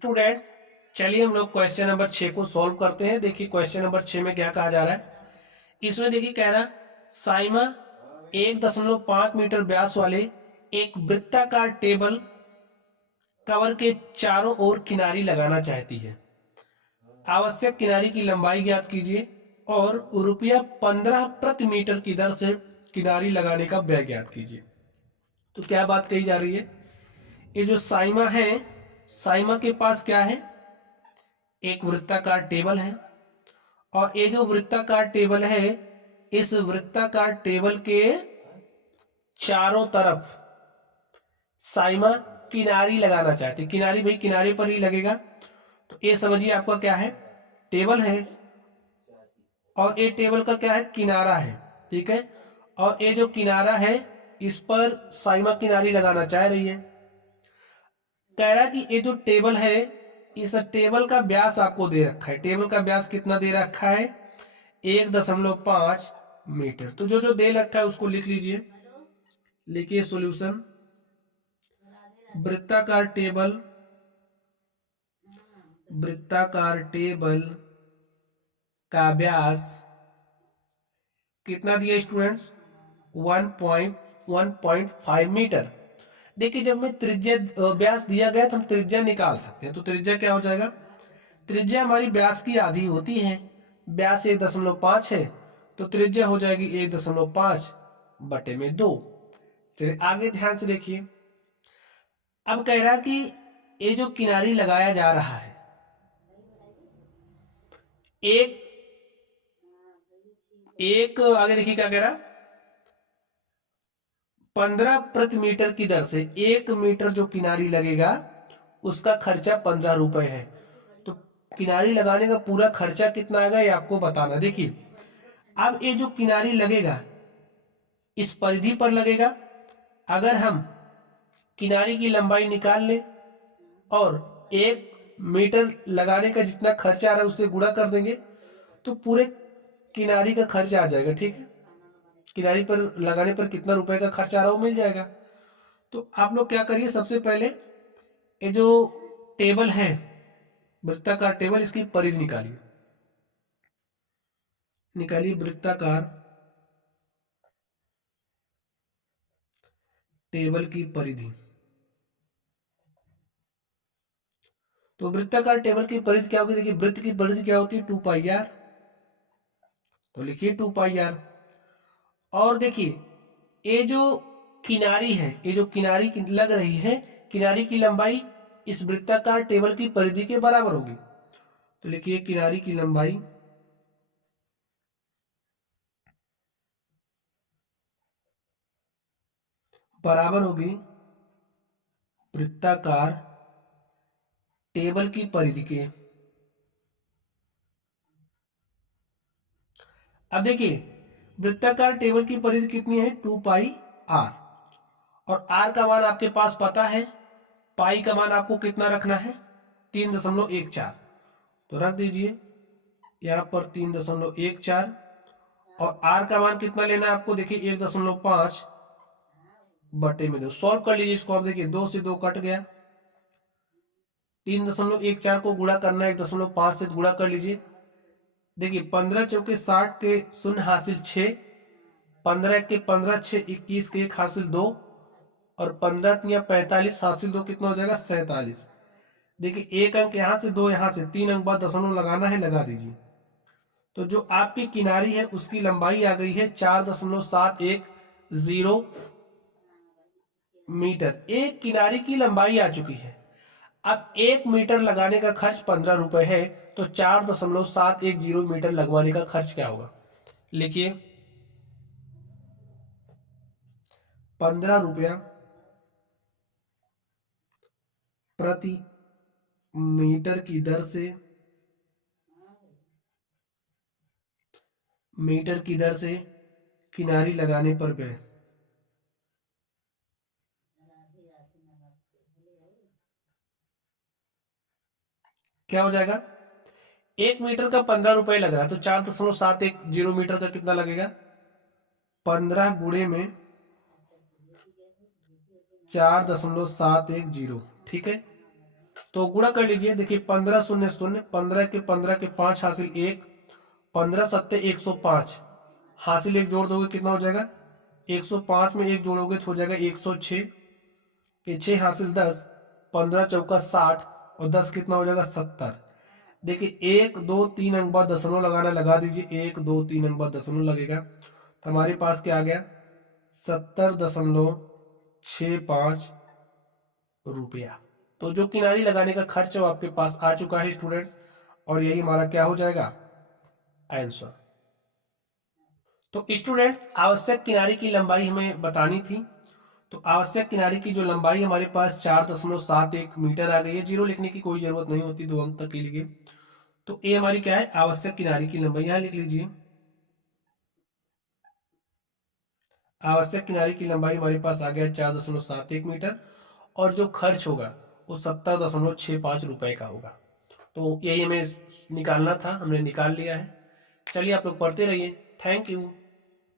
Students, चलिए हम लोग क्वेश्चन नंबर 6 को सॉल्व करते हैं। देखिए क्वेश्चन नंबर 6 में क्या कहा जा रहा है। इसमें देखिए कह रहा साइमा 1.5 मीटर व्यास वाले एक वृत्ताकार टेबल कवर के चारों ओर किनारी लगाना चाहती है। आवश्यक किनारी की लंबाई ज्ञात कीजिए और ₹15 प्रति मीटर की दर से किनारी लगाने का व्यय ज्ञात कीजिए। तो क्या बात कही जा रही है, ये जो साइमा है, साइमा के पास क्या है, एक वृत्ताकार टेबल है और ये जो वृत्ताकार टेबल है, इस वृत्ताकार टेबल के चारों तरफ साइमा किनारी लगाना चाहती है। किनारी भाई किनारे पर ही लगेगा। तो ये समझिए आपका क्या है, टेबल है और ये टेबल का क्या है, किनारा है। ठीक है, और ये जो किनारा है इस पर साइमा किनारी लगाना चाह रही है। कह रहा है कि ये जो टेबल है, इस टेबल का व्यास आपको दे रखा है। टेबल का व्यास कितना दे रखा है, 1.5 मीटर। तो जो जो दे रखा है उसको लिख लीजिए। लिखिए सॉल्यूशन, वृत्ताकार टेबल का व्यास कितना दिया स्टूडेंट्स, 1.5 मीटर। देखिए जब मैं त्रिज्या व्यास दिया गया तो हम त्रिज्या निकाल सकते हैं। तो त्रिज्या क्या हो जाएगा, त्रिज्या हमारी व्यास की आधी होती है। व्यास 1.5 है तो त्रिज्या हो जाएगी 1.5/2। चलिए आगे ध्यान से देखिए। अब कह रहा कि ये जो किनारी लगाया जा रहा है, एक आगे देखिए क्या कह रहा, 15 प्रति मीटर की दर से 1 मीटर जो किनारी लगेगा उसका खर्चा 15 रुपए है। तो किनारी लगाने का पूरा खर्चा कितना आएगा ये आपको बताना। देखिए अब ये जो किनारी लगेगा इस परिधि पर लगेगा। अगर हम किनारी की लंबाई निकाल लें और 1 मीटर लगाने का जितना खर्चा आ रहा है उससे गुणा कर देंगे तो पूरे किनारी का खर्चा आ जाएगा। ठीक है, किनारी पर लगाने पर कितना रुपए का खर्चा आ रहा है वो मिल जाएगा। तो आप लोग क्या करिए, सबसे पहले ये जो टेबल है वृत्ताकार टेबल, इसकी परिधि निकालिए। वृत्ताकार टेबल की परिधि। तो वृत्ताकार टेबल की परिधि क्या होगी, देखिए वृत्त की परिधि क्या होती है, 2πr। तो लिखिए 2πr। और देखिए ये जो किनारी है, ये जो किनारी लग रही है, किनारी की लंबाई इस वृत्ताकार टेबल की परिधि के बराबर होगी। तो लिखिए किनारी की लंबाई बराबर होगी वृत्ताकार टेबल की परिधि के। अब देखिए वृत्ताकार टेबल की परिधि कितनी है, 2πr। और r का मान आपके पास पता है, पाई का मान आपको कितना रखना है, 3.14। तो रख दीजिए यहां पर 3.14 और r का मान कितना लेना है आपको, देखिए 1.5/2। सॉल्व कर लीजिए इसको। आप देखिए 2 से 2 कट गया, 3.14 को गुणा करना है 1.5 से गुणा कर लीजिए। देखिए 15 चौके 60 के 0 हासिल 6, 15 के 15 6 21 के 1 हासिल 2 और 15 या 45 हासिल 2 कितना हो जाएगा, 47। देखिए 1 अंक यहाँ से 2 यहाँ से 3 अंक बाद दशमलव लगाना है, लगा दीजिए। तो जो आपकी किनारी है उसकी लंबाई आ गई है 4.710 मीटर। एक किनारी की लंबाई आ चुकी है। अब 1 मीटर लगाने का खर्च 15 रुपए है, तो 4.710 मीटर लगवाने का खर्च क्या होगा, लिखिए 15 रुपया प्रति मीटर की दर से किनारी लगाने पर व्यय। क्या हो जाएगा, 1 मीटर का 15 रुपए लग रहा है तो 4.710 मीटर का कितना लगेगा, 15 गुणे में 4.710। ठीक है, तो गुणा कर लीजिए। देखिए 15 शून्य शून्य, 15 के 5 हासिल 1, 15 सत्ते 105, हासिल 1 जोड़ दोगे कितना हो जाएगा, 105 में 1 जोड़ोगे तो हो जाएगा 106, ये 6 हासिल 10, 15 चौका 60 और 10 कितना हो जाएगा 70। देखिए 1 2 3 अंक बाद दशमलव लगाना, लगा दीजिए, 1 2 3 अंक बाद दशमलव लगेगा, तो हमारे पास क्या आ गया 70.65 रुपया। तो जो किनारी लगाने का खर्च है वो आपके पास आ चुका है स्टूडेंट्स, और यही हमारा क्या हो जाएगा आंसर। तो स्टूडेंट आवश्यक किनारी की लंबाई हमें बतानी थी, तो आवश्यक किनारी की जो लंबाई हमारे पास 4.71 मीटर आ गई है। जीरो लिखने की कोई जरूरत नहीं होती 2 अंक तक के लिए। तो ये हमारी क्या है आवश्यक किनारी की लंबाई, यहां लिख लीजिए आवश्यक किनारे की लंबाई हमारे पास आ गया 4.71 मीटर, और जो खर्च होगा वो 70.65 रुपए का होगा। तो यही हमें निकालना था, हमने निकाल लिया है। चलिए आप लोग पढ़ते रहिए। Thank you.